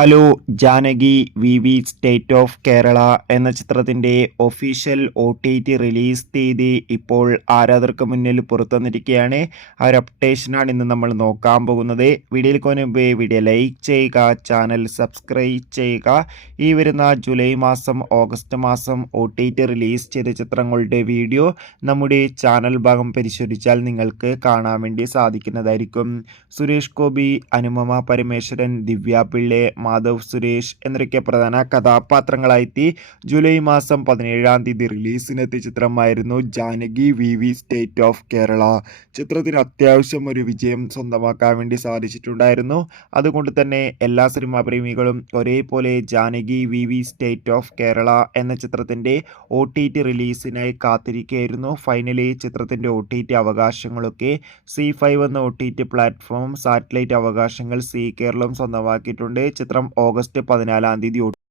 Hello Janaki V state of Kerala എന്ന ചിത്രത്തിൻ്റെ official OTT release തീയതി ഇപ്പോൾ ആരാധകർക്ക് മുന്നിൽ പുറത്തുവന്നിരിക്കുകയാണ്. ആ ഒരു അപ്ഡേഷനാണ് ഇന്ന് നമ്മൾ നോക്കാൻ പോകുന്നത്. വീഡിയോയിലേക്ക് മുൻപ് വീഡിയോ ലൈക്ക് ചെയ്യുക, ചാനൽ സബ്സ്ക്രൈബ് ചെയ്യുക. ഈ വരുന്ന ജൂലൈ മാസം ഓഗസ്റ്റ് മാസം OTT റിലീസ് ചെയ്ത ചിത്രങ്ങളുടെ വീഡിയോ നമ്മുടെ ചാനൽ ഭാഗം പരിശോധിച്ചാൽ നിങ്ങൾക്ക് കാണാൻ വേണ്ടി സാധിക്കുന്നതായിരിക്കും. സുരേഷ് ഗോപി, അനുപമ പരമേശ്വരൻ, ദിവ്യ പിള്ളെ, മാധവ് സുരേഷ് എന്നൊക്കെ പ്രധാന കഥാപാത്രങ്ങളായെത്തി ജൂലൈ മാസം 17-ാം തീയതി റിലീസിനെത്തിയ ചിത്രമായിരുന്നു Janaki V state of Kerala. ചിത്രത്തിന് അത്യാവശ്യം ഒരു വിജയം സ്വന്തമാക്കാൻ വേണ്ടി സാധിച്ചിട്ടുണ്ടായിരുന്നു. അതുകൊണ്ട് തന്നെ എല്ലാ സിനിമാ പ്രേമികളും ഒരേപോലെ Janaki V state of Kerala എന്ന ചിത്രത്തിൻ്റെ OTT റിലീസിനായി കാത്തിരിക്കുകയായിരുന്നു. ഫൈനലി ചിത്രത്തിൻ്റെ OTT അവകാശങ്ങളൊക്കെ C5 എന്ന OTT പ്ലാറ്റ്ഫോം സാറ്റലൈറ്റ് അവകാശങ്ങൾ സി കേരളം സ്വന്തമാക്കിയിട്ടുണ്ട്. ചിത്രം ഓഗസ്റ്റ് 14-ാം തീയതി